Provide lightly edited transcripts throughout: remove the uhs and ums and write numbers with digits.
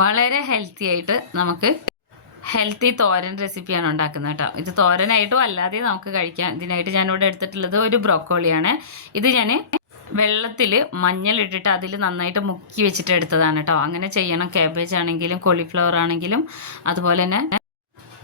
വളരെ ഹെൽത്തി ആയിട്ട് നമുക്ക് ഹെൽത്തി തോരൻ റെസിപ്പിയാണ് ഉണ്ടാക്കുന്നത് കേട്ടോ. ഇത് തോരനായിട്ടും അല്ലാതെ നമുക്ക് കഴിക്കാം. ഇതിനായിട്ട് ഞാനിവിടെ എടുത്തിട്ടുള്ളത് ഒരു ബ്രോക്കോളിയാണ്. ഇത് ഞാൻ വെള്ളത്തിൽ മഞ്ഞളിട്ടിട്ട് അതിൽ നന്നായിട്ട് മുക്കി വെച്ചിട്ട് എടുത്തതാണ് കേട്ടോ. അങ്ങനെ ചെയ്യണം. കാബേജ് ആണെങ്കിലും കോളിഫ്ലവർ ആണെങ്കിലും അതുപോലെ തന്നെ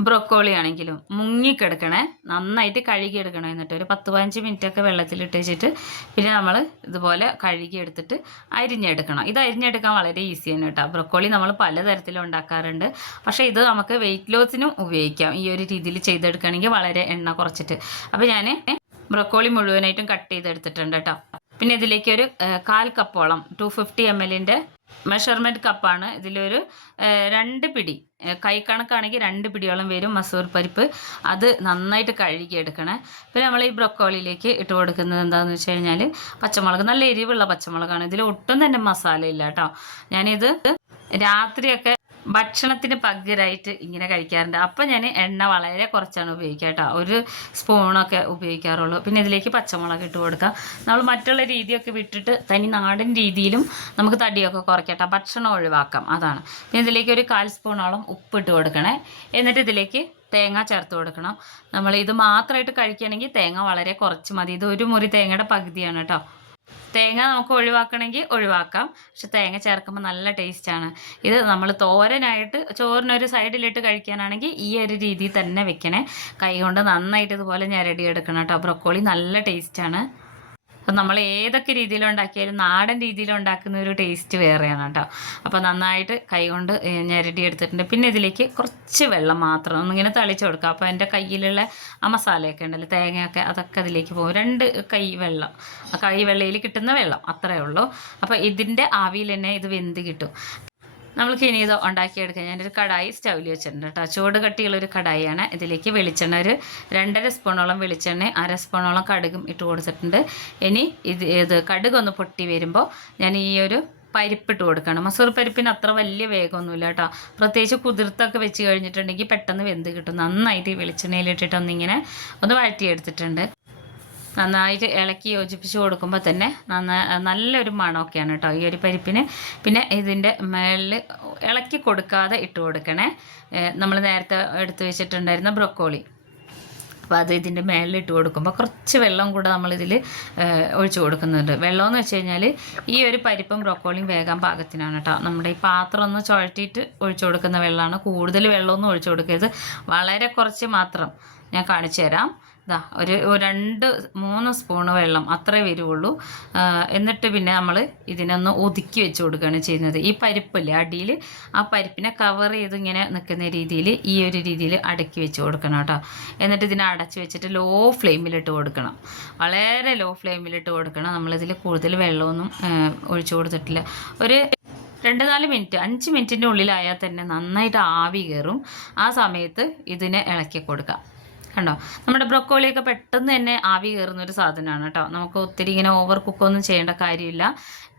ബ്രൊക്കോളി ആണെങ്കിലും മുങ്ങിക്കിടക്കണേ, നന്നായിട്ട് കഴുകിയെടുക്കണം. എന്നിട്ട് ഒരു 10-15 മിനിറ്റൊക്കെ വെള്ളത്തിലിട്ട് വെച്ചിട്ട് പിന്നെ നമ്മൾ ഇതുപോലെ കഴുകിയെടുത്തിട്ട് അരിഞ്ഞെടുക്കണം. ഇത് അരിഞ്ഞെടുക്കാൻ വളരെ ഈസിയാണ് കേട്ടോ. ബ്രൊക്കോളി നമ്മൾ പലതരത്തിലും ഉണ്ടാക്കാറുണ്ട്. പക്ഷേ ഇത് നമുക്ക് വെയിറ്റ് ലോസിനും ഉപയോഗിക്കാം. ഈ ഒരു രീതിയിൽ ചെയ്തെടുക്കുകയാണെങ്കിൽ വളരെ എണ്ണ കുറച്ചിട്ട്. അപ്പോൾ ഞാൻ ബ്രൊക്കോളി മുഴുവനായിട്ടും കട്ട് ചെയ്തെടുത്തിട്ടുണ്ട് കേട്ടോ. പിന്നെ ഇതിലേക്ക് ഒരു 1/4 കപ്പോളം 250 ml മെഷർമെൻറ്റ് കപ്പാണ്. ഇതിലൊരു 2 പിടി, കൈ കണക്കാണെങ്കിൽ 2 പിടിയോളം വരും മസൂർ പരിപ്പ്. അത് നന്നായിട്ട് കഴുകിയെടുക്കണേ. പിന്നെ നമ്മൾ ഈ ബ്രൊക്കോളിയിലേക്ക് ഇട്ട് കൊടുക്കുന്നത് എന്താണെന്ന് വെച്ച് കഴിഞ്ഞാൽ പച്ചമുളക്, നല്ല എരിവുള്ള പച്ചമുളകാണ്. ഇതിൽ ഒട്ടും തന്നെ മസാല ഇല്ല കേട്ടോ. ഞാനിത് രാത്രിയൊക്കെ ഭക്ഷണത്തിന് പകരമായിട്ട് ഇങ്ങനെ കഴിക്കാറുണ്ട്. അപ്പം ഞാൻ എണ്ണ വളരെ കുറച്ചാണ് ഉപയോഗിക്കുക കേട്ടോ. ഒരു സ്പൂണൊക്കെ ഉപയോഗിക്കാറുള്ളൂ. പിന്നെ ഇതിലേക്ക് പച്ചമുളക് ഇട്ട് കൊടുക്കാം. നമ്മൾ മറ്റുള്ള രീതിയൊക്കെ വിട്ടിട്ട് തനി നാടൻ രീതിയിലും നമുക്ക് തടിയൊക്കെ കുറയ്ക്കട്ടോ, ഭക്ഷണം ഒഴിവാക്കാം. അതാണ്. പിന്നെ ഇതിലേക്ക് ഒരു 1/4 സ്പൂണോളം ഉപ്പിട്ട് കൊടുക്കണേ. എന്നിട്ട് ഇതിലേക്ക് തേങ്ങ ചേർത്ത് കൊടുക്കണം. നമ്മൾ ഇത് മാത്രമായിട്ട് കഴിക്കുകയാണെങ്കിൽ തേങ്ങ വളരെ കുറച്ച് മതി. ഇത് ഒരു മുറി തേങ്ങയുടെ പകുതിയാണ് കേട്ടോ. തേങ്ങ നമുക്ക് ഒഴിവാക്കണമെങ്കിൽ ഒഴിവാക്കാം. പക്ഷെ തേങ്ങ ചേർക്കുമ്പോൾ നല്ല ടേസ്റ്റാണ്. ഇത് നമ്മൾ തോരനായിട്ട് ചോറിനൊരു സൈഡിലിട്ട് കഴിക്കാനാണെങ്കിൽ ഈ ഒരു രീതിയിൽ തന്നെ വെക്കണേ. കൈ കൊണ്ട് നന്നായിട്ട് ഇതുപോലെ ഞെരടിയെടുക്കണം കേട്ടോ. ബ്രൊക്കോളി നല്ല ടേസ്റ്റാണ്. അപ്പം നമ്മൾ ഏതൊക്കെ രീതിയിലുണ്ടാക്കിയാലും നാടൻ രീതിയിലുണ്ടാക്കുന്ന ഒരു ടേസ്റ്റ് വേറെയാണ് കേട്ടോ. അപ്പോൾ നന്നായിട്ട് കൈകൊണ്ട് ഞെരടി എടുത്തിട്ടുണ്ട്. പിന്നെ ഇതിലേക്ക് കുറച്ച് വെള്ളം മാത്രം ഒന്നിങ്ങനെ തളിച്ച് കൊടുക്കുക. അപ്പോൾ എൻ്റെ കയ്യിലുള്ള ആ മസാലയൊക്കെ ഉണ്ടല്ലോ, തേങ്ങയൊക്കെ, അതൊക്കെ അതിലേക്ക് പോകും. 2 കൈ വെള്ളം, ആ കൈ വെള്ളയിൽ കിട്ടുന്ന വെള്ളം അത്രയേ ഉള്ളൂ. അപ്പോൾ ഇതിൻ്റെ ആവിയിൽ തന്നെ ഇത് വെന്ത് കിട്ടും. നമ്മൾക്ക് ഇനി ഇത് ഉണ്ടാക്കിയെടുക്കാൻ ഞാനൊരു കടായി സ്റ്റൗവിൽ വെച്ചിട്ടുണ്ട് കേട്ടോ. ചൂട് കട്ടിയുള്ളൊരു കടായിയാണ്. ഇതിലേക്ക് വെളിച്ചെണ്ണ ഒരു 2.5 സ്പൂണോളം വെളിച്ചെണ്ണ, 1/2 സ്പൂണോളം കടുകും ഇട്ട് കൊടുത്തിട്ടുണ്ട്. ഇനി ഇത് കടുകൊന്ന് പൊട്ടി വരുമ്പോൾ ഞാൻ ഈ ഒരു പരിപ്പിട്ട് കൊടുക്കണം. മസൂർ പരിപ്പിന് അത്ര വലിയ വേഗമൊന്നുമില്ല കേട്ടോ. പ്രത്യേകിച്ച് കുതിർത്തൊക്കെ വെച്ച് കഴിഞ്ഞിട്ടുണ്ടെങ്കിൽ പെട്ടെന്ന് വെന്ത് കിട്ടും. നന്നായിട്ട് ഈ വെളിച്ചെണ്ണയിലിട്ടിട്ട് ഒന്ന് വഴറ്റിയെടുത്തിട്ടുണ്ട്. നന്നായിട്ട് ഇളക്കി യോജിപ്പിച്ച് കൊടുക്കുമ്പോൾ തന്നെ നല്ലൊരു മണമൊക്കെയാണ് കേട്ടോ ഈ ഒരു പരിപ്പിന്. പിന്നെ ഇതിൻ്റെ മേളിൽ ഇളക്കി കൊടുക്കാതെ ഇട്ട് കൊടുക്കണേ. നമ്മൾ നേരത്തെ എടുത്ത് വെച്ചിട്ടുണ്ടായിരുന്ന ബ്രൊക്കോളി, അപ്പോൾ അത് ഇതിൻ്റെ മേളിലിട്ട് കൊടുക്കുമ്പോൾ കുറച്ച് വെള്ളം കൂടെ നമ്മളിതിൽ ഒഴിച്ച് കൊടുക്കുന്നുണ്ട്. വെള്ളമെന്ന് വെച്ച് കഴിഞ്ഞാൽ ഈ ഒരു പരിപ്പും ബ്രൊക്കോളിയും വേഗം പാകത്തിനാണ് കേട്ടോ. നമ്മുടെ ഈ പാത്രം ഒന്ന് ചുഴറ്റിയിട്ട് ഒഴിച്ചു കൊടുക്കുന്ന വെള്ളമാണ്. കൂടുതൽ വെള്ളമൊന്നും ഒഴിച്ചു കൊടുക്കരുത്, വളരെ കുറച്ച് മാത്രം. ഞാൻ കാണിച്ചു തരാം. ഇതാ ഒരു 2-3 സ്പൂണ് വെള്ളം അത്രേ വരുള്ളൂ. എന്നിട്ട് പിന്നെ നമ്മൾ ഇതിനൊന്ന് ഒതുക്കി വെച്ച് കൊടുക്കുകയാണ് ചെയ്യുന്നത്. ഈ പരിപ്പില്ലേ അടിയിൽ, ആ പരിപ്പിനെ കവർ ചെയ്ത് ഇങ്ങനെ നിൽക്കുന്ന രീതിയിൽ ഈ ഒരു രീതിയിൽ അടക്കി വെച്ച് കൊടുക്കണം കേട്ടോ. എന്നിട്ട് ഇതിനെ അടച്ച് വെച്ചിട്ട് ലോ ഫ്ലെയിമിലിട്ട് കൊടുക്കണം. വളരെ ലോ ഫ്ലെയിമിലിട്ട് കൊടുക്കണം. നമ്മളിതിൽ കൂടുതൽ വെള്ളമൊന്നും ഒഴിച്ചു കൊടുത്തിട്ടില്ല. ഒരു 2-4 മിനിറ്റ്, 5 മിനിറ്റിൻ്റെ ഉള്ളിലായാൽ തന്നെ നന്നായിട്ട് ആവി കയറും. ആ സമയത്ത് ഇതിനെ ഇളക്കി കൊടുക്കാം. കണ്ടോ, നമ്മുടെ ബ്രൊക്കോളിയൊക്കെ പെട്ടെന്ന് തന്നെ ആവി കയറുന്നൊരു സാധനമാണ് കേട്ടോ. നമുക്ക് ഒത്തിരി ഇങ്ങനെ ഓവർ കുക്കൊന്നും ചെയ്യേണ്ട കാര്യമില്ല.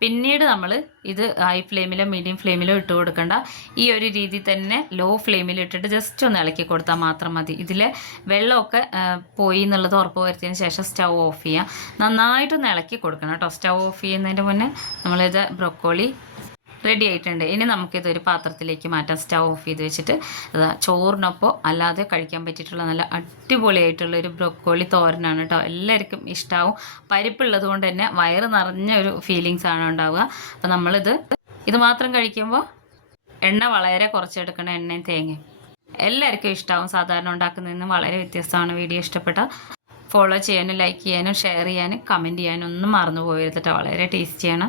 പിന്നീട് നമ്മൾ ഇത് ഹൈ ഫ്ലെയിമിലോ മീഡിയം ഫ്ലെയിമിലോ ഇട്ട് കൊടുക്കേണ്ട. ഈ ഒരു രീതി തന്നെ ലോ ഫ്ലെയിമിൽ ഇട്ടിട്ട് ജസ്റ്റ് ഒന്ന് ഇളക്കി കൊടുത്താൽ മാത്രം മതി. ഇതിലെ വെള്ളമൊക്കെ പോയി എന്നുള്ളത് ഉറപ്പ് വരുത്തിയതിന് ശേഷം സ്റ്റൗ ഓഫ് ചെയ്യാം. നന്നായിട്ടൊന്ന് ഇളക്കി കൊടുക്കണം കേട്ടോ. സ്റ്റൗ ഓഫ് ചെയ്യുന്നതിൻ്റെ മുന്നേ നമ്മളിത് ബ്രൊക്കോളി റെഡി ആയിട്ടുണ്ട്. ഇനി നമുക്കിതൊരു പാത്രത്തിലേക്ക് മാറ്റാം. സ്റ്റൗ ഓഫ് ചെയ്ത് വെച്ചിട്ട് ചോറിനൊപ്പം അല്ലാതെ കഴിക്കാൻ പറ്റിയിട്ടുള്ള നല്ല അടിപൊളിയായിട്ടുള്ള ഒരു ബ്രൊക്കോളി തോരനാണ് കേട്ടോ. എല്ലാവർക്കും ഇഷ്ടമാവും. പരിപ്പുള്ളത് കൊണ്ട് തന്നെ വയറ് നിറഞ്ഞ ഒരു ഫീലിങ്സ് ആണ് ഉണ്ടാവുക. അപ്പോൾ ഇത് മാത്രം കഴിക്കുമ്പോൾ എണ്ണ വളരെ കുറച്ചെടുക്കണം. എണ്ണയും തേങ്ങയും എല്ലാവർക്കും ഇഷ്ടമാവും. സാധാരണ ഉണ്ടാക്കുന്നതിൽ നിന്ന് വളരെ വ്യത്യസ്തമാണ്. വീഡിയോ ഇഷ്ടപ്പെട്ട ഫോളോ ചെയ്യാനും ലൈക്ക് ചെയ്യാനും ഷെയർ ചെയ്യാനും കമൻറ്റ് ചെയ്യാനും ഒന്നും മറന്നു പോകരുത് കേട്ടോ. വളരെ ടേസ്റ്റിയാണ്.